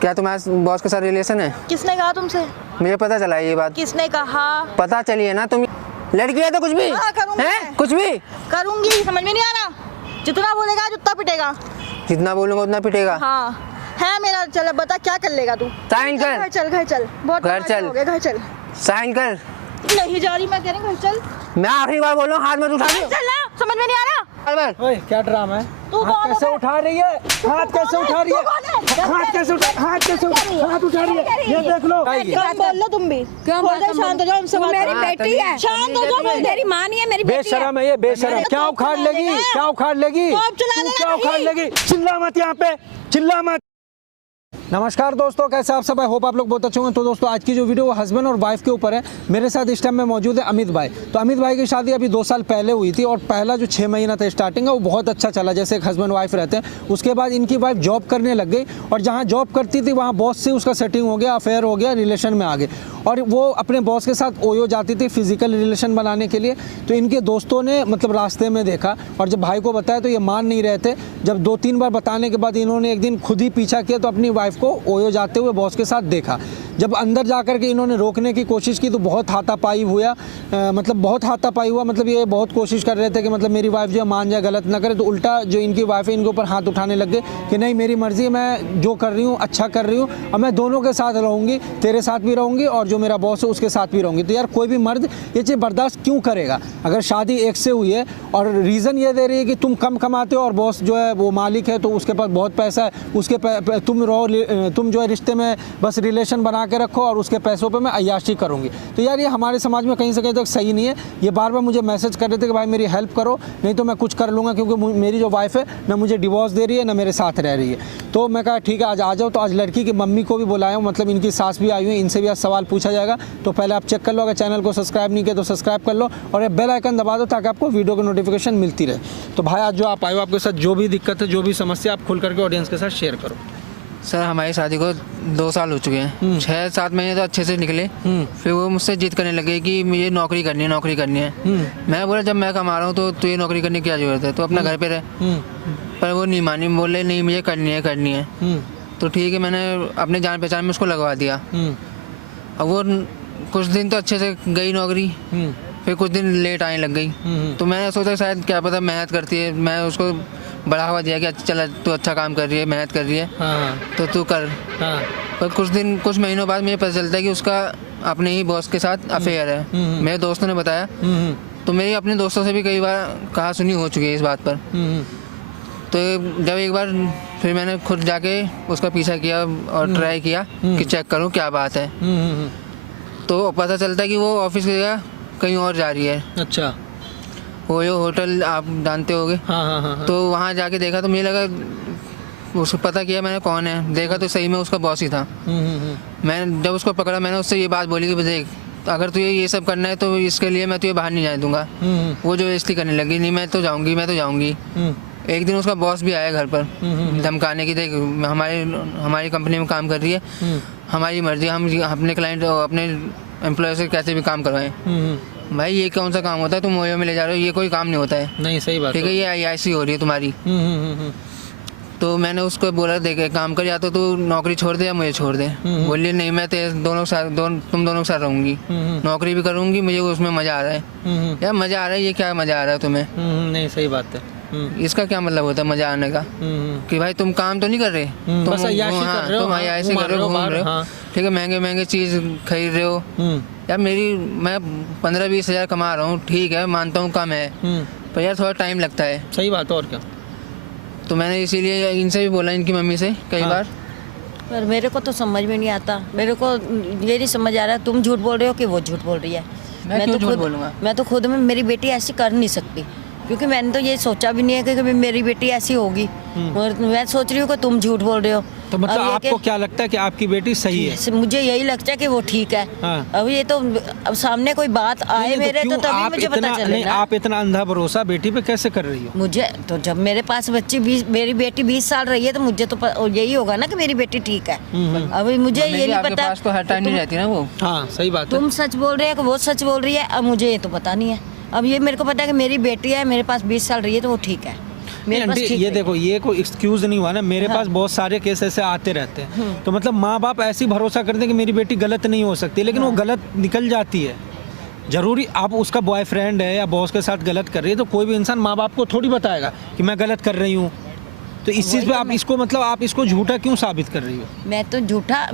क्या तुम्हारे बॉस के साथ रिलेशन है? किसने कहा तुमसे? मुझे पता चला ये बात। किसने कहा? पता चली है ना, तुम लड़की है तो कुछ भी है, कुछ भी करूंगी। समझ में नहीं आ रहा? जितना बोलेगा उतना पिटेगा। जितना बोलूंगा उतना पिटेगा। हाँ है मेरा। चल बता क्या कर लेगा तू? साइन कर। घर चल, घर चल। बहुत घर चल। हो गया, घर चल। साइन कर। नहीं जा रही, मैं कह रही हूँ घर चल। मैं आखिरी बार बोल रहा हूँ, हाथ मत उठा दो। चल ना, समझ में नहीं आ रहा? ओए क्या ड्रामा है? तू हाथ कैसे उठा रही है? हाथ कैसे उठा रही है? हाथ कैसे उठा रही है? ये देख लो। कम बोल लो तुम भी। क्यों शांत हो जाओ, हमसे बात मेरी करो। बेटी है। शांत हो जाओ। मेरी माँ नहीं है, मेरी बेटी है। बेशरम है ये, बेशरम। क्या उखाड़ लेगी? क्या उखाड़ लेगी? क्या उखाड़ लेगी? चिल्ला मत यहाँ पे, चिल्ला मत। नमस्कार दोस्तों, कैसे आप सब? आई होप आप लोग बहुत अच्छे होंगे। तो दोस्तों आज की जो वीडियो वो हस्बैंड और वाइफ के ऊपर है। मेरे साथ इस टाइम में मौजूद है अमित भाई। तो अमित भाई की शादी अभी 2 साल पहले हुई थी और पहला जो 6 महीना था स्टार्टिंग का वो बहुत अच्छा चला, जैसे एक हस्बैंड वाइफ रहते हैं। उसके बाद इनकी वाइफ जॉब करने लग गई और जहाँ जॉब करती थी वहाँ बॉस से उसका सेटिंग हो गया, अफेयर हो गया, रिलेशन में आ गए और वो अपने बॉस के साथ ओयो जाती थी फिजिकल रिलेशन बनाने के लिए। तो इनके दोस्तों ने मतलब रास्ते में देखा और जब भाई को बताया तो ये मान नहीं रहे थे। जब 2-3 बार बताने के बाद इन्होंने एक दिन खुद ही पीछा किया तो अपनी वाइफ को ओयो जाते हुए बॉस के साथ देखा। जब अंदर जाकर के इन्होंने रोकने की कोशिश की तो बहुत हाथापाई हुआ, मतलब बहुत हाथापाई हुआ। मतलब ये बहुत कोशिश कर रहे थे कि मतलब मेरी वाइफ जो है मान जाए, गलत ना करे। तो उल्टा जो इनकी वाइफ है इनके ऊपर हाथ उठाने लग गए कि नहीं मेरी मर्जी है, मैं जो कर रही हूँ अच्छा कर रही हूँ और मैं दोनों के साथ रहूँगी, तेरे साथ भी रहूँगी और जो मेरा बॉस है उसके साथ भी रहूँगी। तो यार कोई भी मर्द ये चीज़ बर्दाश्त क्यों करेगा? अगर शादी एक से हुई है और रीज़न ये दे रही है कि तुम कम कमाते हो और बॉस जो है वो मालिक है तो उसके पास बहुत पैसा है, उसके तुम जो है रिश्ते में बस रिलेशन बना के रखो और उसके पैसों पे मैं अय्याशी करूंगी। तो यार ये हमारे समाज में कहीं से कहीं तक सही नहीं है। ये बार बार मुझे मैसेज कर रहे थे कि भाई मेरी हेल्प करो, नहीं तो मैं कुछ कर लूँगा, क्योंकि मेरी जो वाइफ है ना मुझे डिवोर्स दे रही है ना मेरे साथ रह रही है। तो मैं कहा ठीक है आज आ जाओ। तो आज लड़की की मम्मी को भी बुलाया हूँ, मतलब इनकी सास भी आई हुई, इनसे भी आज सवाल पूछा जाएगा। तो पहले आप चेक कर लो, अगर चैनल को सब्सक्राइब नहीं किया तो सब्सक्राइब कर लो और ये बेल आइकन दबा दो ताकि आपको वीडियो की नोटिफिकेशन मिलती रहे। तो भाई आज जो आप आए हो, आपके साथ जो भी दिक्कत है, जो भी समस्या, आप खुल करके ऑडियंस के साथ शेयर करो। सर हमारी शादी को 2 साल हो चुके हैं। 6-7 महीने तो अच्छे से निकले। फिर वो मुझसे जिद करने लगे कि मुझे नौकरी करनी है, नौकरी करनी है। मैं बोला जब मैं कमा रहा हूँ तो तुझे नौकरी करने की क्या जरूरत है, तो अपना घर पे रह। पर वो नहीं मानी, बोले नहीं मुझे करनी है, करनी है। तो ठीक है, मैंने अपने जान पहचान में उसको लगवा दिया। अब वो कुछ दिन तो अच्छे से गई नौकरी, फिर कुछ दिन लेट आने लग गई। तो मैंने सोचा शायद क्या पता मेहनत करती है, मैं उसको बढ़ावा दिया कि चल तू अच्छा काम कर रही है, मेहनत कर रही है। तो तू कर। पर कुछ महीनों बाद मुझे पता चलता है कि उसका अपने ही बॉस के साथ अफेयर है। मेरे दोस्तों ने बताया। तो मेरी अपने दोस्तों से भी कई बार कहा सुनी हो चुकी है इस बात पर। तो जब एक बार फिर मैंने खुद जाके उसका पीछा किया और ट्राई किया कि चेक करूं क्या बात है। तो पता चलता है कि वो ऑफिस की जगह कहीं और जा रही है। अच्छा। ओयो होटल आप जानते होगे। हाँ। तो वहाँ जाके देखा तो मुझे लगा, उसको पता किया मैंने कौन है, देखा तो सही में उसका बॉस ही था। मैंने जब उसको पकड़ा मैंने उससे ये बात बोली कि देख अगर तुझे ये सब करना है तो इसके लिए मैं तुझे बाहर नहीं जाने दूंगा। वो जो बेइज्जती करने लगी, नहीं मैं तो जाऊँगी। एक दिन उसका बॉस भी आया घर पर धमकाने की, देख हमारी कंपनी में काम कर रही है, हमारी मर्जी, हम अपने क्लाइंट अपने एम्प्लॉय से कैसे भी काम करवाएं। भाई ये कौन सा काम होता है, तुम ओयो में ले जा रहे हो, ये कोई काम नहीं होता है। नहीं सही बात, ठीक है, ये आईआईसी हो रही है तुम्हारी। तो मैंने उसको बोला देख काम कर, या तो तू नौकरी छोड़ दे या मुझे छोड़ दे। बोली नहीं मैं तुम दोनों के साथ रहूंगी, नौकरी भी करूंगी, मुझे उसमें मजा आ रहा है। यार मजा आ रहा है, ये क्या मजा आ रहा है तुम्हें? नहीं सही बात है। इसका क्या मतलब होता है मजा आने का? कि भाई तुम काम तो नहीं कर रहे, तुम ऐसे कर रहे हो, घूम रहे हो, ठीक है, महंगे चीज खरीद रहे हो। यार मैं 15-20 हज़ार कमा रहा हूँ, ठीक है मानता हूँ कम है, पर यार थोड़ा टाइम लगता है। सही बात है, और क्या। तो मैंने इसीलिए इनसे भी बोला, इनकी मम्मी से कई बार। पर मेरे को तो समझ में नहीं आता, मेरे को ये नहीं समझ आ रहा तुम झूठ बोल रहे हो कि वो झूठ बोल रही है। मैं तो खुद में मेरी बेटी ऐसी कर नहीं सकती, क्योंकि मैंने तो ये सोचा भी नहीं है कि मेरी बेटी ऐसी होगी। और मैं सोच रही हूँ कि तुम झूठ बोल रहे हो। तो मतलब आपको क्या लगता है कि आपकी बेटी सही है? मुझे यही लगता है कि वो ठीक है। अब ये तो अब सामने कोई बात आए मेरे तो तभी मुझे पता चलेगा। आप इतना अंधा भरोसा बेटी पे कैसे कर रही हो? मुझे तो जब मेरे पास मेरी बेटी 20 साल रही है तो मुझे तो यही होगा ना कि मेरी बेटी ठीक है। अभी मुझे ये नहीं पता, तो हर टाइम नहीं रहती ना वो। हाँ सही बात है। तुम सच बोल रहे हो कि वो सच बोल रही है, अब मुझे ये तो पता नहीं है। अब ये मेरे को पता है कि मेरी बेटी है, मेरे पास 20 साल रही है तो वो ठीक है। मेरे पास आंटी, ठीक ये है। देखो, ये कोई एक्सक्यूज नहीं हुआ ना, मेरे पास बहुत सारे केस ऐसे आते रहते हैं। तो मतलब माँ बाप ऐसे ही भरोसा करते हैं कि मेरी बेटी गलत नहीं हो सकती, लेकिन वो गलत निकल जाती है। जरूरी आप उसका बॉयफ्रेंड है या बॉस के साथ गलत कर रही है, तो कोई भी इंसान माँ बाप को थोड़ी बताएगा कि मैं गलत कर रही हूँ। तो इस चीज़ पे आप इसको मतलब आप इसको झूठा क्यों साबित कर रही हो?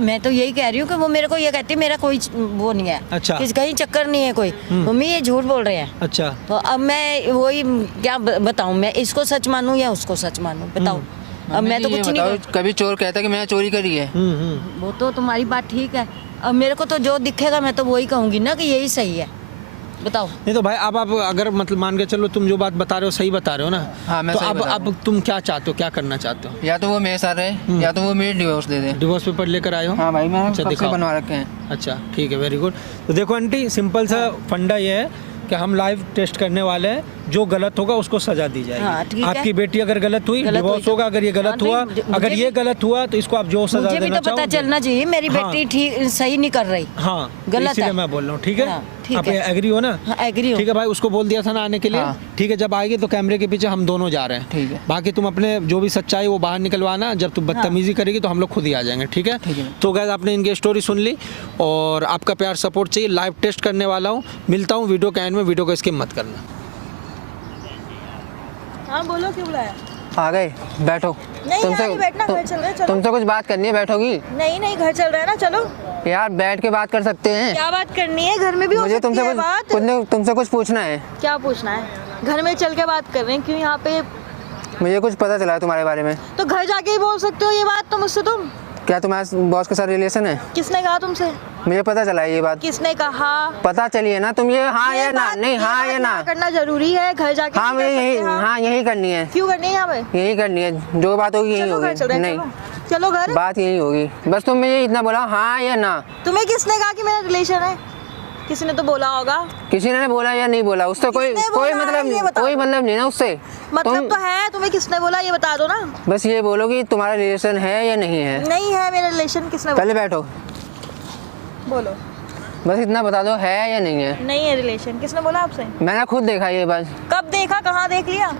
मैं तो यही कह रही हूँ कि वो मेरे को ये कहती है मेरा कोई वो नहीं है, अच्छा। कहीं चक्कर नहीं है कोई। मम्मी ये झूठ बोल रहे हैं। अच्छा, तो अब मैं वही क्या बताऊं, मैं इसको सच मानूं या उसको सच मानूं, बताओ। अब मैं तो ये कुछ नहीं बताओ, कभी चोर कहता कि मैंने चोरी करी है? वो तो तुम्हारी बात ठीक है। अब मेरे को तो जो दिखेगा मैं तो वही कहूंगी ना कि यही सही है, बताओ। नहीं तो भाई अब आप अगर मतलब मान के चलो तुम जो बात बता रहे हो सही बता रहे हो ना, हाँ, मैं तो सही बता रहा अब तुम क्या चाहते हो, क्या करना चाहते हो? या तो वो मेरे साथ रहे या तो वो मेरे डिवोर्स दे दे। डिवोर्स पेपर लेकर आए हो? हाँ भाई, मैं अच्छा, कब से दिखाओ। बनवा रखे हैं। अच्छा ठीक है, वेरी गुड। तो देखो आंटी, सिंपल सा फंडा ये है कि हम लाइव टेस्ट करने वाले हैं, जो गलत होगा उसको सजा दी हाँ, जाएगी। ठीक है। आपकी बेटी अगर गलत हुई, गलत हुई डिवोर्स तो- होगा। अगर ये हाँ, गलत नहीं, हुआ, मुझे अगर ये भी- गलत हुआ तो इसको आप जो सजा मुझे भी देना तो पता चाहोगे। चलना चाहिए मेरी हाँ। बेटी ठीक सही नहीं कर रही। हाँ, गलत इसीलिए है। मैं बोल रहा हूँ। ठीक है, हाँ, ठीक आप है। एग्री हो ना? हाँ, एग्री हो। ठीक है भाई, उसको बोल दिया था ना आने के लिए। हाँ। ठीक है, जब आएगी तो कैमरे के पीछे हम दोनों जा रहे हैं। ठीक है। बाकी तुम अपने जो भी सच्चाई वो बाहर निकलवाना, जब तुम बदतमीजी करेगी तो हम लोग खुद ही आ जाएंगे। ठीक है। ठीक है। तो गाइस, आपने इनकी स्टोरी सुन ली और आपका प्यार सपोर्ट चाहिए। लाइव टेस्ट करने वाला हूँ, मिलता हूँ वीडियो के एंड में। वीडियो को स्किप मत करना। हाँ बोलो, क्यों बुलाया? आ गए, बैठो। नहीं यार, नहीं बैठना, घर चल रहे हैं, चलो। तुमसे कुछ बात करनी है, बैठोगी? नहीं नहीं, घर चल रहा है ना, चलो। यार बैठ के बात कर सकते हैं। क्या बात करनी है? घर में भी हो मुझे सकती तुमसे है कुछ बात। तुमसे कुछ पूछना है। क्या पूछना है? घर में चल के बात कर रहे हैं, क्यों यहाँ पे? मुझे कुछ पता चला है तुम्हारे बारे में। तो घर जाके ही बोल सकते हो ये बात तो मुझसे तुम। क्या तुम्हारे बॉस के साथ रिलेशन है? किसने कहा तुमसे? मुझे पता चला है ये बात। किसने कहा? पता चली है ना तुम, ये हाँ ये या ना? बात- नहीं, ये हाँ बात या ना? यहाँ करना जरूरी है, घर जाके हाँ, नहीं मुझे कर यही, सकते, हाँ यही करनी है। क्यों करनी है यहाँ पे? यही करनी है, जो बात होगी यही चलो घर चल होगी। रहे हैं, नहीं, चलो घर। बात यही होगी। बस तुम मुझे इतना बोला, हाँ या ना। तुम्हें किसने कहा कि मेरा रिलेशन है? किसी ने तो बोला होगा। किसी ने बोला या नहीं बोला, उससे कोई किसने कोई बोला है, मतलब ये बताओ। कोई मतलब नहीं ना उससे। मतलब तो है, तुम्हें किसने बोला ये बता दो ना। बस ये बोलो कि तुम्हारा रिलेशन है या नहीं है। नहीं है मेरा रिलेशन, किसने पहले बैठो, बोलो। बस इतना बता दो, है या नहीं है। नहीं है रिलेशन, किसने बोला आपसे? मैंने खुद देखा ये बात। कब देखा, कहाँ देख लिया?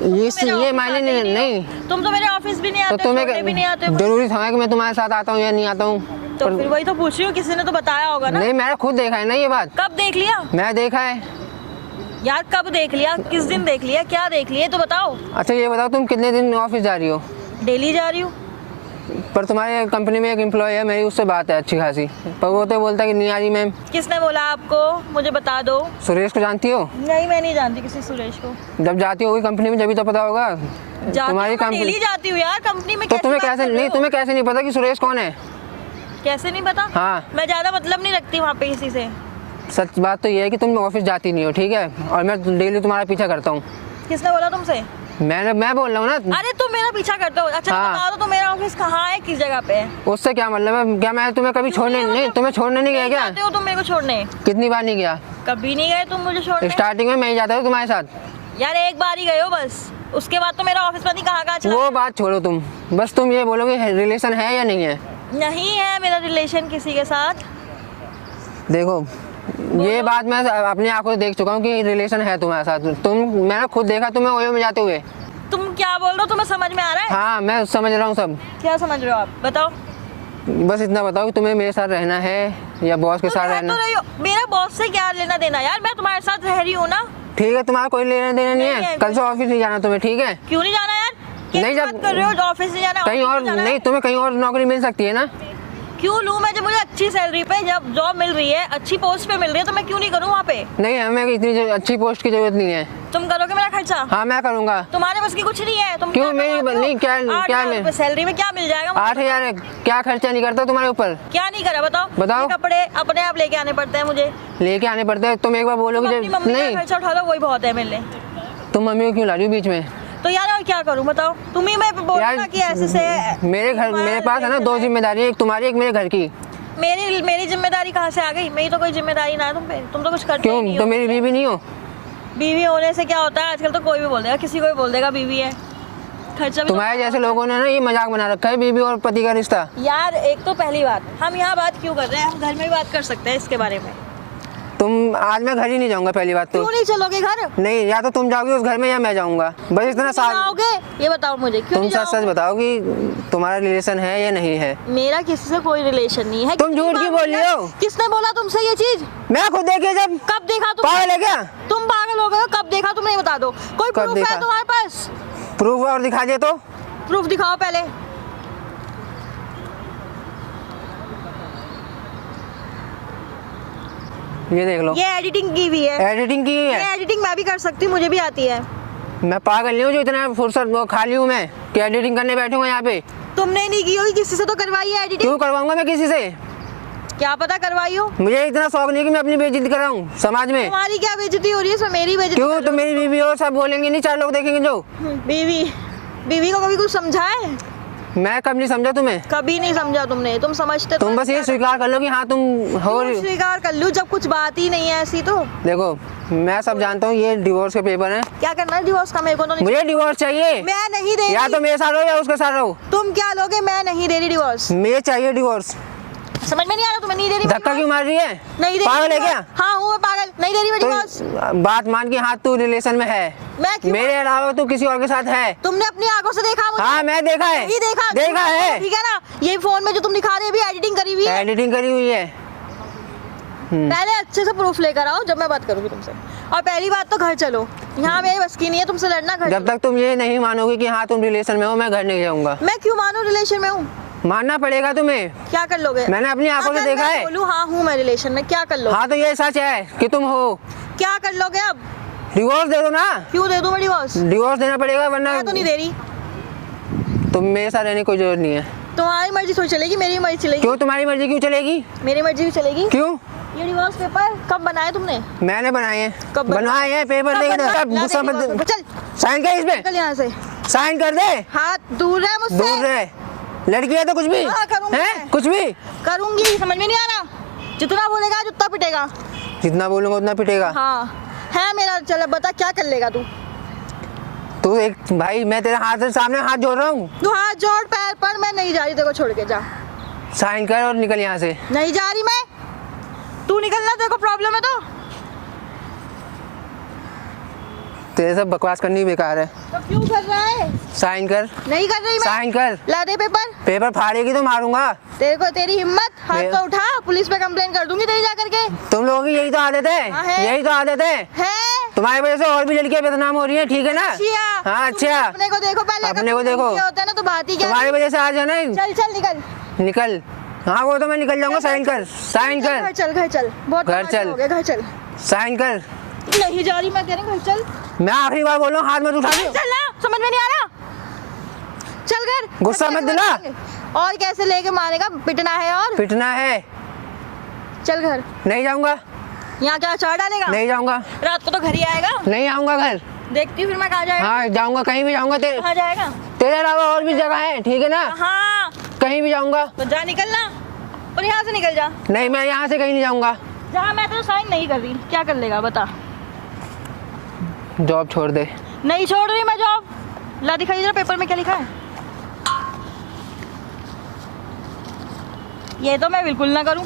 ये मायने नहीं। नहीं तुम तो मेरे ऑफिस भी नहीं तो आते, छोड़ने भी नहीं आते तुम्हें जरूरी था कि मैं तुम्हारे साथ आता हूँ या नहीं आता हूँ? तो फिर वही तो पूछ रही हूँ, किसी ने तो बताया होगा ना। नहीं, मैंने खुद देखा है ना ये बात। कब देख लिया मैं देखा है। यार? कब देख लिया, किस दिन देख लिया, क्या देख लिया तो बताओ। अच्छा ये बताओ, तुम कितने दिन ऑफिस जा रही हो? डेली जा रही हूँ। पर तुम्हारे कंपनी में एक एम्प्लॉय है, मेरी उससे बात है अच्छी खासी, पर वो तो बोलता है कि नहीं आ रही मैम। किसने बोला आपको? मुझे बता दो। सुरेश को जानती हो? नहीं, मैं नहीं जानती किसी सुरेश को। जब जाती होगी कंपनी में जब तो पता होगा। तुम्हारी डेली जाती हूँ यार कंपनी में। तो कैसी तुम्हें बात कैसे कर रहे नहीं, हो? तुम्हें कैसे नहीं पता कि सुरेश कौन है? कैसे नहीं पता? हाँ। मैं ज्यादा मतलब नहीं रखती वहाँ पे किसी से। सच बात तो ये है कि तुम ऑफिस जाती नहीं हो, ठीक है, और मैं डेली तुम्हारा पीछा करता हूँ। किसने बोला तुमसे? मैं बोल रहा हूँ ना। अरे तुम मेरा पीछा करते हो? अच्छा हाँ। बता दो तो मेरा ऑफिस कहाँ है, किस जगह पे है? उससे क्या मतलब है? क्या मैं तुम्हें कभी छोड़ने नहीं, तुम्हें छोड़ने नहीं गया क्या? जाते हो तुम मेरे को छोड़ने? कितनी बार नहीं गया? कभी नहीं गए तुम मुझे छोड़ने। स्टार्टिंग में मैं ही जाता हूँ तुम्हारे साथ। यार एक बार ही गए हो बस, उसके बाद तो मेरा ऑफिस पता नहीं कहाँ चला। वो बात छोड़ो तुम, बस तुम ये बोलो कि रिलेशन है या नहीं है। नहीं है मेरा रिलेशन किसी के साथ। देखो ये बात मैं अपनी आंखों से देख चुका हूँ कि रिलेशन है तुम्हारे साथ। मैंने खुद देखा तुम्हें ओयो में जाते हुए। तुम क्या बोल रहे हो, तुम्हें समझ में आ रहा है? हाँ, मैं समझ रहा हूँ सब। क्या समझ रहे हो आप, बताओ। बस इतना बताओ कि तुम्हें मेरे साथ रहना है या बॉस के तुम साथ रह रहना? तो रही हो, मेरा बॉस से क्या लेना देना यार, मैं तुम्हारे साथ रह रही हूँ ना। ठीक है, तुम्हारा कोई लेना देना नहीं नहीं है। है, कल से ऑफिस नहीं जाना तुम्हें, ठीक है? क्यों नहीं जाना यार? कैसी नहीं, बात कर रहे हो? ऑफिस नहीं जाना? कहीं ऑफिस और जाना है? नहीं, तुम्हें कहीं और नौकरी मिल सकती है ना। क्यों लूँ मैं? जब मुझे अच्छी सैलरी पे जब जॉब मिल रही है, अच्छी पोस्ट पे मिल रही है, तो मैं क्यों नहीं करूँ वहाँ पे? नहीं, हमें इतनी अच्छी पोस्ट की जरूरत नहीं है। तुम करोगे मेरा खर्चा? हाँ, मैं करूँगा। तुम्हारे बस की कुछ नहीं है। तुम क्यों? क्या मेरी कमाते हो? नहीं, क्या सैलरी में क्या मिल जाएगा मुझे? 8,000 क्या खर्चा नहीं करता तुम्हारे ऊपर? क्या नहीं करा बताओ? बताओ। ये कपड़े अपने आप लेके आने पड़ते हैं मुझे। लेके आने पड़ते हैं। तुम एक बार बोलोगे तुम अपनी मम्मी का नहीं, खर्चा उठा लो, वही बहुत है मेरे लिए। तुम मम्मी को क्यों ला रही हो बीच में? तो यार और क्या करूं बताओ? तुम ही मैं बोल यार ना कि ऐसे से मेरे पास है ना 2 जिम्मेदारी, एक तुम्हारी एक मेरे घर की। मेरी जिम्मेदारी कहाँ से आ गई? मेरी तो कोई जिम्मेदारी ना है तुम पे, तुम तो कुछ करते ही क्यों? नहीं तो हो। मेरी बीवी नहीं हो? बीवी होने से क्या होता है? आजकल तो कोई भी बोल देगा, किसी को भी बोल देगा बीवी है। खर्चा भी तुम्हारे जैसे लोगों ने ना ये मजाक बना रखा है बीवी और पति का रिश्ता। यार एक तो पहली बात, हम यहाँ बात क्यों कर रहे हैं? हम घर में भी बात कर सकते हैं इसके बारे में। तुम आज मैं घर ही नहीं जाऊंगा पहली बात तो। क्यों नहीं चलोगे घर? नहीं, या तो तुम जाओगे उस घर में या मैं जाऊंगा, बस इतना साथ। आओगे ये बताओ मुझे, क्यों तुम नहीं सच सच जाओगे? बताओ कि तुम्हारा रिलेशन है या नहीं है। मेरा किसी से कोई रिलेशन नहीं है। तुम झूठ क्यों बोल रही हो? किसने बोला तुमसे ये चीज? मैं खुद देखे जब। कब देखा तुम? पागल है क्या? तुम पागल हो गए हो? कब देखा तुमने? बता दो, कोई कब प्रूफ देखा? है तुम्हारे पास? प्रूफ और दिखा दे तो। प्रूफ दिखाओ पहले। ये देख लो, ये एडिटिंग की हुई है। एडिटिंग की ये है। एडिटिंग मैं भी कर सकती हूँ, मुझे भी आती है। मैं पागल नहीं हूँ जो इतना फुर्सत वो खाली हूँ मैं कि एडिटिंग करने बैठूंगा यहाँ पे। तुमने नहीं की होगी, किसी से तो करवाई है एडिटिंग। क्यों करवाऊंगा मैं किसी से? क्या पता करवाई हो। मुझे इतना शौक नहीं कि मैं अपनी बेइज्जती कराऊं समाज में। तुम्हारी क्या बेइज्जती हो रही है इसमें? मेरी बेइज्जती। क्यों? तो मेरी बीवी हो, सब बोलेंगे नहीं, 4 लोग देखेंगे जो। बीवी, बीवी को कभी कुछ समझा है? मैं कब नहीं समझा तुम्हें? कभी नहीं समझा तुमने। तुम समझते तुम बस ये स्वीकार कर लो कि हाँ तुम हो। क्यों स्वीकार कर लूं जब कुछ बात ही नहीं है ऐसी तो। देखो मैं सब जानता हूँ, ये डिवोर्स के पेपर हैं। क्या करना है डिवोर्स का? मेरे को तो नहीं। मुझे डिवोर्स चाहिए। मैं नहीं दे या रही। तो मेरे साथ रहो या उसके साथ रहो। तुम क्या लोगे? मैं नहीं दे रही डिवोर्स। मुझे चाहिए डिवोर्स। समझ में नहीं आ रहा? तुम्हें नहीं दे रही? धक्का क्यों मार रही है? नहीं दे रही। पागल है क्या? हाँ हूँ मैं पागल। नहीं दे रही मैं डिवोर्स। तो बात मान के हाँ तू रिलेशन में है, मैं क्यों? मेरे अलावा तू किसी और के साथ है। तुमने अपनी आंखों से देखा मुझे? हाँ मैं देखा है। नहीं देखा। देखा है। ठीक है ना? ये फोन में जो तुम दिखा रहे हो भी एडिटिंग करी हुई है। एडिटिंग करी हुई है। पहले अच्छे से प्रूफ लेकर आओ जब मैं बात करूंगी तुमसे। और पहली बात तो घर चलो, यहाँ मेरी बस की नहीं है तुमसे लड़ना। घर जब तक तुम ये नहीं मानोगे कि हाँ तुम रिलेशन में हो, मैं घर नहीं जाऊंगा। मैं क्यों मानूं रिलेशन में हूँ? मानना पड़ेगा तुम्हें। क्या कर लोगे? मैंने अपनी आंखों से अगर देखा मैं है। बोलूं हाँ हूँ मैं रिलेशन में, क्या कर लोगे? हाँ तो ये सच है कि तुम हो। क्या कर लोगे अब? डिवोर्स दे दो ना। क्यों दे दूं मैं डिवोर्स? डिवोर्स देना पड़ेगा वरना मैं तो नहीं दे रही। तुम मेरे साथ रहने की कोई जरूरत नहीं है। तुम्हारी मर्जी थोड़ी चलेगी, मेरी मर्जी चलेगी। क्यों? तुम्हारी मर्जी क्यों चलेगी? मेरी मर्जी भी चलेगी। क्यों? ये डिवोर्स पेपर कब बनाए तुमने? मैंने बनाए हैं। कब बनाए? बनवाए हैं पेपर। कब देख बनाए? अब ला गुस्सा दे मत। divorce पेपर, चल साइन कर इस पे। निकल यहाँ से। साइन कर दे। हाथ दूर है मुझसे। दूर रहे। लड़की है तो कुछ भी हाँ, करूंगी है, मैं। कुछ भी करूंगी। समझ में नहीं आ रहा? जितना बोलेगा उतना पिटेगा। जितना बोलूंगा उतना पिटेगा। हाँ है मेरा। चल बता क्या कर लेगा तू? तू एक भाई, मैं तेरे हाथ से सामने हाथ जोड़ रहा हूँ। तू हाथ जोड़ पैर पर। मैं नहीं जा रही तेरे को छोड़ के। जा। साइन कर और निकल यहाँ से। नहीं जा रही मैं। तू निकलना, तेरे को प्रॉब्लम है तो। तेरे सब बकवास करनी बेकार है। तो क्यों कर रहा है? साइन कर। नहीं कर रही मैं। साइन कर। ला दे पेपर। पेपर फाड़ेगी तो मारूंगा। तेरे को तेरी हिम्मत, हाथ मैं- तो उठा। पुलिस पे कंप्लेन कर दूंगी तेरी जा करके। तुम लोगों की यही तो आदत हाँ है, है। यही तो आदत है। है तुम्हारी वजह से और भी लड़कियां बदनाम हो रही हैं, ठीक है ना? अच्छा। हाँ तुम अच्छा। अपने को देखो पहले। अपने अगर को तुम देखो। धमकी होता है ना तो बात ही क्या तुम्हारी थी? वजह से आज है ना। चल चल निकल। निकल। हाँ वो तो मैं निकल जाऊंगा। साइन कर। साइन घर कर। चल, घर चल। बहुत घर तमाशा चल। हो गया, घर चल। साइन कर। नहीं जा रही मैं, कह रही हूँ, घर चल। मैं आखिरी बार बोल रहा हूँ, हाथ मत उठा दो। चल ना, समझ में नहीं आ रहा? चल घर। गुस्सा मत दिला। और कैसे लेके मारेगा? पिटना है और। पिटना है। चल घर। नहीं जाऊंगा। यहाँ क्या अचार डालेगा? नहीं जाऊंगा। रात को तो घर ही आएगा। नहीं आऊंगा घर। देखती हूँ फिर मैं कहाँ जाएगा। हाँ जाऊंगा, कहीं भी जाऊंगा। कहाँ जाएगा? तेरे अलावा और भी जगह है, ठीक है ना? हाँ कहीं भी जाऊंगा। तो जा, निकलना। और यहाँ से निकल जा। नहीं मैं यहाँ से कहीं नहीं जाऊंगा। जहाँ मैं तो साइन नहीं कर रही। क्या कर लेगा बता? जॉब छोड़ दे। नहीं छोड़ रही मैं जॉब। ला दिखाई जरा पेपर में क्या लिखा है। ये तो मैं बिल्कुल ना करूं।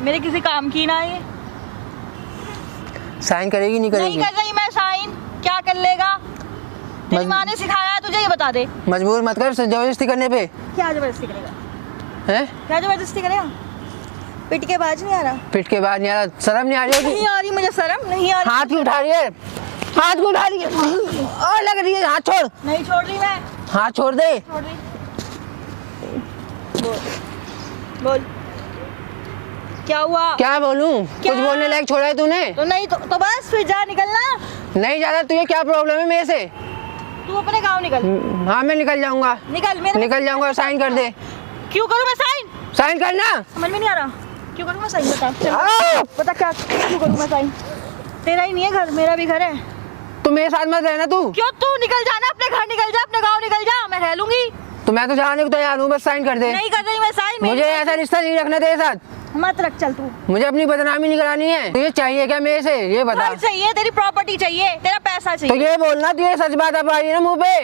मेरे किसी काम की ना है ये। साइन करेगी नहीं नहीं करेगी? कर रही मैं साइन। क्या कर लेगा? तेरी माँ ने सिखाया है तुझे, ये बता दे। मजबूर मत कर जबरदस्ती करने पे। क्या जबरदस्ती करेगा? हैं? क्या जबरदस्ती करेगा? पिट के बाज नहीं आ रहा? पिट के बाद नहीं आ रहा? शर्म नहीं आ रही होगी? नहीं आ रही मुझे शर्म। नहीं आ रही। हाथ क्यों उठा रही है? हाथ क्यों उठा रही है? और लग रही है। हाथ छोड़। नहीं छोड़ रही मैं। हाथ छोड़ दे। छोड़ रही। बोल बोल क्या हुआ? क्या बोलूं? क्या? कुछ बोलने लायक छोड़ा है तूने? तो नहीं तो बस फिर जा, निकलना। नहीं जाना। तुझे क्या प्रॉब्लम है मेरे से? तू अपने गाँव निकल। हाँ मैं निकल जाऊंगा। निकल मेरे। निकल जाऊंगा। साइन कर दे। क्यों करूँ मैं साइन? साइन करना। समझ में नहीं आ रहा। क्यों करूँ मैं साइन? बता। चल, आ! बता क्या क्यों करूँ मैं साइन? तेरा ही नहीं है घर, मेरा भी घर है। तू मेरे साथ मत रहना। तू क्यों? तू निकल जाना, अपने घर निकल जा, अपने गाँव निकल जा। मैं रह लूंगी। तो मैं तो जाने को तैयार हूँ, बस साइन कर दे। नहीं कर रही मैं साइन। मुझे ऐसा रिश्ता नहीं रखना तेरे साथ। मत रख। चल तू। मुझे अपनी बदनामी नहीं करानी है। तुझे चाहिए क्या मेरे से, ये बता। घर चाहिए, तेरी प्रॉपर्टी चाहिए, तेरा पैसा तो चाहिए। ये बोलना, तुझे सच बात अब आ रही है ना मुंह पे,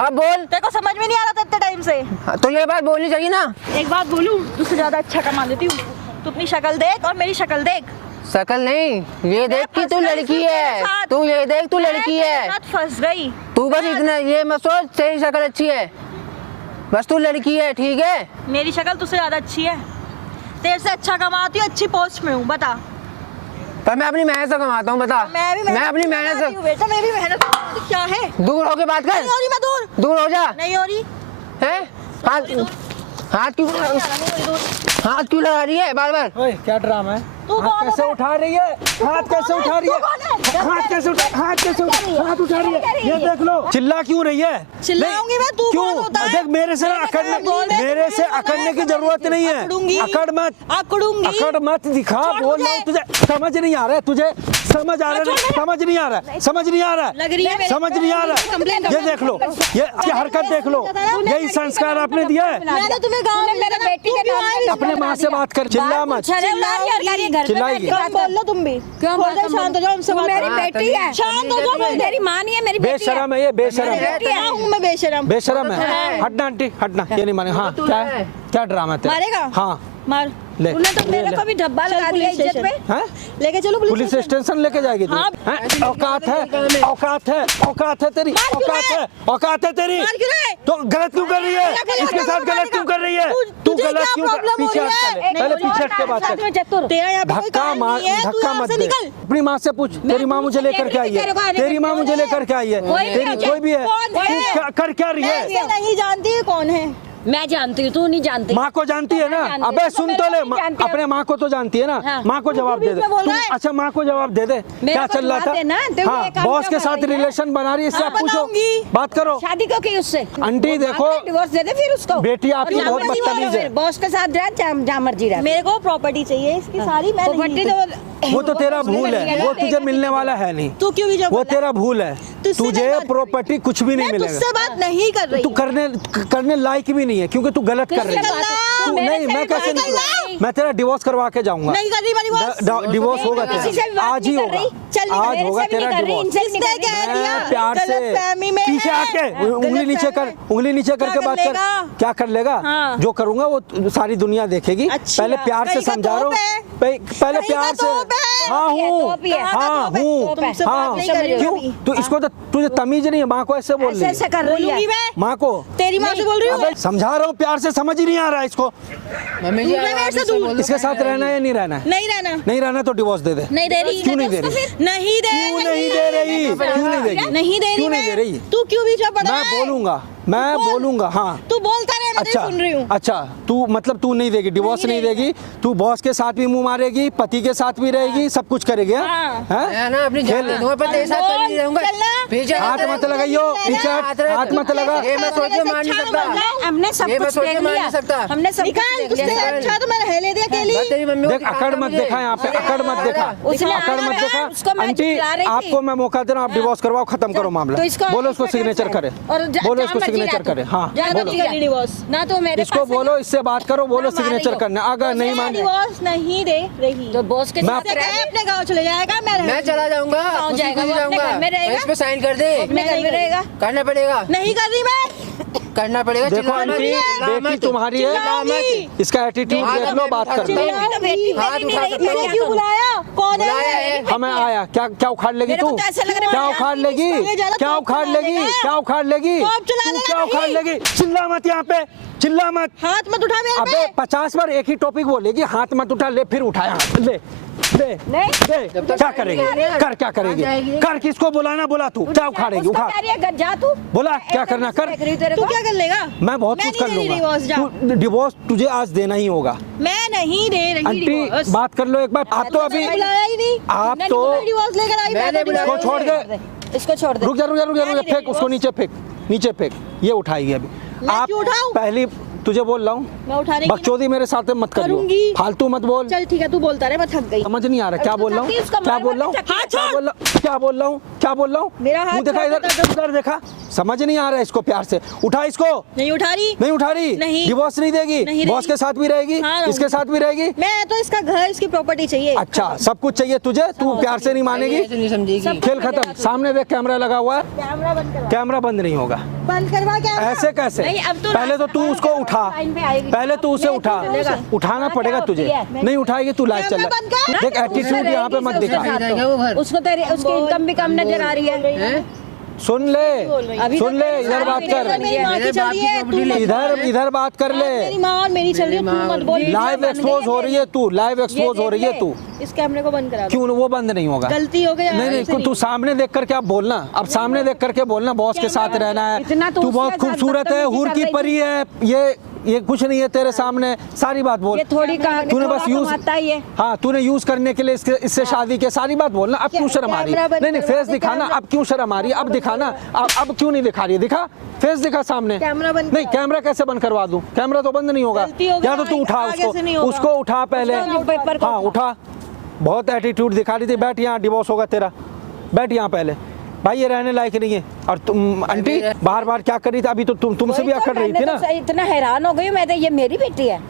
अब बोल। तेरे को समझ में नहीं आ रहा था इतने टाइम से। हाँ, तो ये बात बोलनी चाहिए ना। एक बात बोलूं, तुझसे ज्यादा अच्छा कमा लेती हूँ। तू अपनी शक्ल देख और मेरी शक्ल देख। शकल नहीं, ये देख कि तू लड़की है, तू ये देख तू लड़की है, फंस गई। तू बस इतना ये मत सोच तेरी शक्ल अच्छी है, बस तू लड़की है, ठीक है। मेरी शक्ल तुझसे ज्यादा अच्छी है, तेरे से अच्छा कमाती हूँ, अच्छी पोस्ट में हूँ, बता। पर मैं अपनी मेहनत से कमाता हूँ, बता। मैं अपनी मेहनत से। बेटा मैं भी मेहनत क्या है, दूर होके बात कर। नहीं हो रही मैं दूर, दूर हो जा। नहीं हो रही हैं? हाथ क्यों लगा रही है बार बार? ओए क्या ड्रामा है? तू हाथ कौन कैसे है? उठा रही है? हाथ कैसे उठा रही है? हाथ कैसे उठा रही है? ये देख लो। चिल्ला क्यों रही है? चिल्लाऊंगी मैं, तू कौन होता है? देख मेरे से मेरे से अकड़ने की जरूरत नहीं है। अकड़ मत दिखा, बोल रहा हूं तुझे समझ नहीं आ रहा है, तुझे समझ आ रहा है, समझ नहीं आ रहा है, समझ नहीं आ रहा लग रही है है, मेरे समझ नहीं आ रहा है। ये देख लो, ये हरकत देख लो, यही संस्कार आपने दिया है। मैंने तुम्हें गाँव में मेरे बेटी के नाम अपने माँ से बात कर, चिल्ला मत। चिल्लाएगी। कम बोल लो तुम भी, क्यों बोल दो, शांत हो जाओ, हमसे बात मेरी करो। बेटी है, शांत हो जाओ, बोल दो। मेरी माँ नहीं है, मेरी बेटी है। बेशरम है ये, बेशरम है। क्या हूँ मैं बेशरम? बेशरम है। हटना आंटी, हटना, ये नहीं माने। हाँ क्या है, क्या ड्रामा है तेरा? मारेगा? हाँ मार, ले। तूने तो मेरे को भी धब्बा लगा दिया इज्जत पे। हैं? लेके चलो पुलिस स्टेशन लेके जाएगी तू? हाँ। हैं? औकात है, औकात है, औकात है तेरी, मार क्यों औकात रहा है, औकात है तेरी। मार क्यों रहा है? तो गलत क्यों कर रही है? इसके साथ गलत क्यों कर रही है? तू तुझे गलत क्या क्यों कर? प्रॉब्लम हो पीछे रही हट है? पहले पीछे हट के बात साथ कर। में चतुर। तेरा यहाँ पे कोई धक्का काम मार, नहीं है, तू धक्का यहाँ मत से दे। निकल। अपनी माँ से पूछ, तेरी माँ मुझे लेकर के आई है, तेरी माँ मुझे लेकर के आई है, तेरी कोई भी है, कौन है? तू कर क्या रही है? मैं नहीं जानती कौन है। मैं जानती हूँ, तू नहीं जानती। माँ को जानती है ना? मैं जानती अबे हूँ, सुन तो तो मेरे ले, को नहीं जानती है। अपने माँ को तो जानती है ना? हाँ। माँ को जवाब दे दे। बीच में बोल तुम रहा है। अच्छा माँ को जवाब दे दे, क्या को चल रहा जवाब देना, था? तुम हाँ, ये काम बॉस क्यों के कर साथ रही है? रिलेशन बना रही है, इससे हाँ, आप पूछो, बताऊंगी। बात करो। शादी क्यों की उससे? आंटी देखो, डिवोर्स दे दे फिर उसको। बेटी आपकी और जहाँ बहुत मर्जी बदतमीज रहो है। फिर, बॉस के साथ रह, जहाँ मर्जी रह। मेरे को प्रॉपर्टी चाहिए इसकी सारी, मैं नहीं प्रॉपर्टी दूँ। वो तो तेरा भूल है, वो तुझे मिलने वाला है नहीं, तू क्यों भी वो तेरा भूल है। तुझसे तुझे नहीं बात प्रॉपर्टी कुछ भी नहीं मैं मिलेगा, तुझसे बात नहीं कर रही तू करने लायक भी नहीं है, क्योंकि तू गलत कर रही है। निकलना। तू मेरे नहीं, से मैं भी कैसे बात निकलूं? नहीं। मैं तेरा डिवोर्स करवा के जाऊंगा। नहीं कर रही मेरी बात। डिवोर्स होगा किसी से भी तेरा, बात आज ही नहीं कर होगा, रही। चल निकल, आज मेरे होगा से भी तेरा नहीं कर रही, डिवोर्स। इनसे भी नहीं कर रही। कह दिया, मैं प्यार से गलतफहमी में पीछे है। आके उंगली नीचे कर, उंगली नीचे करके क्या बात कर कर। लेगा? क्या कर लेगा? हाँ। जो करूंगा वो सारी दुनिया देखेगी। अच्छा, पहले प्यार से कहीं का समझा रहा हूँ, तोप है? पहले कहीं का प्यार से। तोप है? हाँ हूँ, तोप ही है। हाँ हूँ, तुमसे हाँ। बात नहीं कर रही क्यों? हूँ। तू इसको तो तुझे तमीज नहीं है, माँ को ऐसे बोल रही ऐसे है। कर रही बोलूंगी है। मैं, माँ को तेरी माँ से बोल रही हूँ। अबे समझा रहा हूँ प्यार से, समझ ही नहीं आ रहा है इसको। मम्मी जी दूर है मेरे से, दूर। इसके साथ रहना है या नहीं रहना है? नहीं रहना, नहीं रहना तो डिवोर्स दे दे। नहीं दे रही। क्यों नहीं दे रही? नहीं दे, क्यों नहीं दे रही? क्यों नहीं देगी? नहीं दे रही, क्यों नहीं दे रही? तू क्यों बीच पड़ा मैं है? बोलूंगा, मैं बोलूंगा, हाँ। तू बोलता रहे, मैं अच्छा, नहीं सुन रही हूँ। अच्छा, तू मतलब तू नहीं देगी, डिवोर्स नहीं देगी, तू बॉस के साथ भी मुंह मारेगी, पति के साथ भी रहेगी, सब कुछ करेगी, हाँ। हैं? मैं ना अपनी जान दे दूंगा, पर तेरे साथ कभी नहीं रहूंगा। चलना। पीछे हाथ मत लगाइयो, पीछे हाथ मत लगा। ये मैं सोच के मान नहीं सकता। हमने सब ये मैं कुछ सोच के देख मान लिया, नहीं सकता। हमने सब कुछ निकाल, देख तुझसे लिया। अच्छा तो मैं रह ले दिया अकेली। बस तेरी मम्मी को देख अकड़ मत मुझे। देखा यहाँ पे, अकड़ मत देखा, उसने अकड़ मत आना देखा। है, उसको मैं आंटी चिल्ला रही थी। आपको मैं मौका दे रहा हूँ, आप डिवोर्स करवाओ, खत्म करो मामला। तो इसको बोलो उसको सिग्नेचर करे, बोलो उसको सिग्नेचर करे। हाँ बोलो, डिवोर्स ना तो मेरे इसको पास है, बोलो, इससे बात करो, बोलो ना मान सिग्नेचर रही हो। करना। अगर नहीं मान डिवोर्स नहीं दे रही तो बॉस के मैं साथ रहे, अपने गाँव चले जाएगा, मैं मैं चला जाऊंगा, गाँव खुशी जाएगा, खुशी वो अपने जाऊंगा। घर में रहेगा। इस पे साइन कर दे, अपने घर में रहेगा। करना पड़ेगा, नहीं कर रही मैं। करना पड़ेगा। देखो चिल्ला मत, आंटी, चिल्ला बेटी मत, तुम्हारी चिल्ला है, मत। इसका एटीट्यूड हाँ, देख लो, बात कर लो। चिल्ला तो बेटी हाथ मेरी नहीं उठा रही, सकते मैं हो। क्या क्यों करूं? बुलाया? कौन बुलाया है? है। हमें आया, क्या उखाड़ लेगी मेरे को तू? तो ऐसा लग रहा है क्या मैं उखाड़ लेगी? ये ज्यादा क्या तोप उखाड़ चला लेगी? लेगा। क्या उखाड़ लेगी? तोप चला तू लेगा क्या नहीं। उखाड़ लेगी? चिल्ला मत यहाँ पे, चिल्ला मत। हाथ मत उठा मेरे अबे पे। 50 बार एक ही टॉपिक बोलेगी, हाथ मत उठा, ले फिर उठाया हाथ, ले ले नहीं। ले। क्या करेगी? कर क्या करेगी? कर, किसको बुलाना, बोला तू क्या उखाड़ेगी? उसका उखाड़, कह रही है, जा तू बोला क्या करना कर। तू क्या कर लेगा? मैं बहुत कुछ कर नहीं दे रही डिवोर्स, जा। लूंगा, डिवोर्स तुझे आज देना ही होगा। मैं नहीं दे रही आंटी डिवोर्स। बात कर लो एक बार, आप तो अभी, बुलाया ही नहीं। आप तो डिवोर्स लेकर आई, मैंने बुलाया। इसको छोड़ दे, इसको छोड़ दे। रुक जा रुक जा रुक जा रुक जा, नहीं फेंक उसको, नीचे फेंक, नीचे फेंक। ये उठाएगी अभी। मैं आप क्यों उठाऊं? पहली, तुझे बोल रहा हूँ, मैं उठाने की बकचोदी मेरे साथ मत करियो, करूंगी। फालतू मत बोल। चल ठीक है, तू बोलता रहे, मैं थक गई। समझ नहीं आ रहा क्या बोल रहा हूँ, उसका क्या मार बोल रहा हूँ, मार के हाथ क्या छोड़। बोल रहा हूँ, क्या बोल रहा हूँ, क्या बोल रहा हूँ? मेरा हाथ मुंह देखा छोड़, इधर, इधर देखा, समझ नहीं आ रहा है इसको, प्यार से उठा इसको। नहीं उठा रही। नहीं उठा रही, नहीं। डिवोर्स नहीं देगी, नहीं बॉस देगी। के साथ भी रहेगी, हाँ, रहूंगी। इसके साथ भी रहेगी। मैं तो इसका घर, इसकी प्रॉपर्टी चाहिए। अच्छा सब कुछ चाहिए तुझे, तू प्यार से नहीं मानेगी, ऐसे नहीं समझेगी। खेल खत्म। सामने देख कैमरा लगा हुआ है, कैमरा बंद करवा। कैमरा बंद नहीं होगा। बंद करवा कैमरा। ऐसे कैसे? नहीं, अब तो पहले तो तू उसको उठा उठा, लाइन पे आएगी। पहले तू उसे मैं उठा, क्यों चलेगा? उठाना क्या पड़ेगा होती तुझे, है? नहीं उठाएगी तू लाइव चल कैमरा बंद कर। देख एटीट्यूड यहाँ पे मत दिखा। उसको तेरी उसकी इनकम भी कम नजर आ रही है। सुन ले, अभी सुन तो ले, तेरी इधर सारी बात वीडियो कर, मेरी माँ की चल रही है, तू मत इधर बात कर ले। मेरी माँ और मेरी चल रही है, तू मत बोल। लाइव एक्सपोज हो रही है तू, लाइव एक्सपोज हो रही है तू। इस कैमरे को बंद करा दो। क्यों वो बंद नहीं होगा? गलती हो गई, नहीं नहीं, तू सामने देख करके आप बोलना, अब सामने देख करके बोलना, बॉस के साथ रहना है। इतना तो तू उसके बहुत साथ खूबसूरत है, बदतमीजी हूर कर की रही परी है, ये कुछ नहीं है तेरे सामने, सारी बात बोल। ये थोड़ी तूने बस यूज, हाँ तूने यूज करने के लिए इससे शादी के, सारी बात बोलना। अब क्यों शर्म आ रही है? नहीं नहीं, फेस दिखाना, अब क्यों शर्म आ रही है? अब दिखाना, अब क्यों नहीं दिखा रही है? दिखा, फेस दिखा सामने। कैमरा बंद नहीं, कैमरा कैसे बंद करवा दूं? कैमरा तो बंद नहीं होगा। गलती हो गई, या तो तू उठा आगे से नहीं उसको, होगा। उसको उठा पहले। पेपर को हाँ उठा, बहुत एटीट्यूड दिखा रही थी। बैठ यहाँ, डिवोर्स होगा तेरा, बैठ यहाँ पहले। भाई ये रहने लायक नहीं है। और तुम आंटी बार बार क्या कर रही थी? अभी तो तुमसे भी अकड़ रही थी ना। इतना हैरान हो गई मैं तो, ये मेरी बेटी है,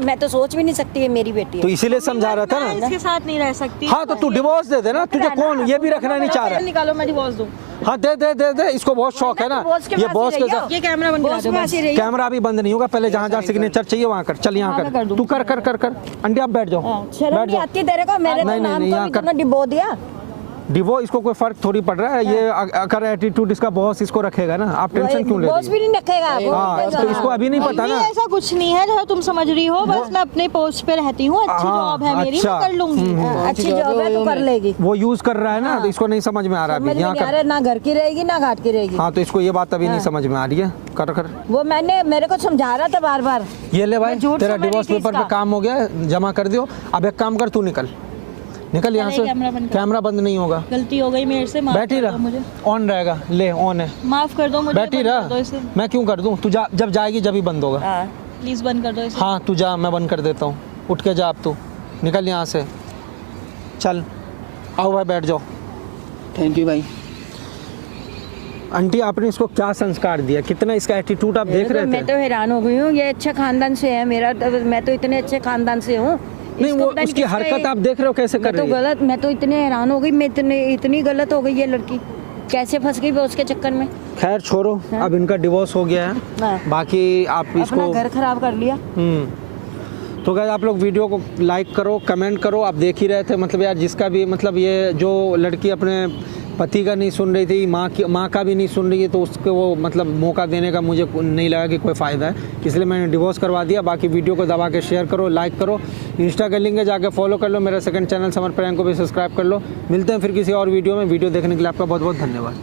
मैं तो सोच भी नहीं सकती ये मेरी बेटी तो है। इसीलिए समझा रहा था मैं ना। इसके साथ नहीं रह सकती। हाँ तो तू डिवोर्स दे देना, तुझे कौन ये भी रखना नहीं चाह रहा है? निकालो, मैं डिवोर्स दूं। हाँ दे दे दे दे, इसको बहुत शौक है ना ये बॉस के साथ। ये कैमरा बंद करा दो बस। कैमरा अभी बंद नहीं होगा, पहले जहाँ जहाँ सिग्नेचर चाहिए वहाँ कर। चल यहाँ कर, तू कर कर कर कर। आंटी आप बैठ जाओ, शर्म बैठ नहीं जाओ। आती तेरे को? मेरे नहीं, तो नहीं, नाम नहीं, को यहाँ भी कर। इतना डिबो दिया। डिवो, इसको कोई फर्क थोड़ी पड़ रहा है। ये अगर एटीट्यूड इसका बॉस इसको रखेगा ना, आप टेंशन क्यों ले बॉस रही भी नहीं रखेगा। हाँ तो इसको अभी नहीं पता मम्मी, ना। ऐसा कुछ नहीं है जो तुम समझ रही हो। बस मैं अपने पोस्ट पे रहती हूँ, अच्छी हाँ, जॉब है मेरी, अच्छा। मैं कर लूंगी। अच्छी जॉब है तो कर लेगी। वो यूज कर रहा है ना, तो इसको नहीं समझ में आ रहा समझ अभी। में यहाँ नहीं आ कर। रहा, ना घर की रहेगी ना घाट की रहेगी। हाँ तो इसको ये बात अभी नहीं समझ में आ रही है। कर कर, वो मैंने मेरे को समझा रहा था बार बार। ये ले भाई, मैं झूठ तेरा समझ रही डिवोर्स थी पेपर पे इसका। काम हो गया है, जमा कर दियो। अब एक काम कर, तू निकल निकल यहाँ से। कैमरा बंद कर। कैमरा बंद नहीं होगा। गलती हो गई मेरे से, माफ बैठी कर दो रहा, मुझे। ऑन रहेगा। ले ऑन है, माफ कर दो मुझे, बैठी बंद कर रहा। दो इसे। मैं क्यों कर दूं? तू जब जाएगी जब ही बंद होगा। हाँ। प्लीज बंद कर दो इसे। हाँ तू जा, मैं बंद कर देता हूँ। उठ के जा अब, तू निकल यहाँ से। चल आओ भाई, बैठ जाओ। थैंक यू भाई। आंटी आपने इसको क्या संस्कार दिया? कितना इसका एटीट्यूड आप देख रहे मैं थे? तो हैरान हो गई हूँ। ये अच्छे खानदान से है मेरा, मैं तो इतने अच्छे खानदान से हूँ। नहीं इसको वो पता नहीं उसकी किसका हरकत ये- आप देख रहे हो कैसे कर मैं तो रही है। गलत, मैं तो इतने हैरान हो गई। मैं इतनी गलत हो गई ये लड़की, कैसे फंस गई वो उसके चक्कर में। खैर छोड़ो, अब इनका डिवोर्स हो गया है। हाँ। बाकी आप अपना इसको घर खराब कर लिया। तो गाइस आप लोग वीडियो को लाइक करो, कमेंट करो। आप देख ही रहे थे, मतलब यार जिसका भी, मतलब ये जो लड़की अपने पति का नहीं सुन रही थी, माँ का भी नहीं सुन रही है, तो उसको वो मतलब मौका देने का मुझे नहीं लगा कि कोई फ़ायदा है, इसलिए मैंने डिवोर्स करवा दिया। बाकी वीडियो को दबा के शेयर करो, लाइक करो, इंस्टा का लिंक है जाके फॉलो कर लो। मेरा सेकंड चैनल समर प्रैंक को भी सब्सक्राइब कर लो। मिलते हैं फिर किसी और वीडियो में। वीडियो देखने के लिए आपका बहुत बहुत धन्यवाद।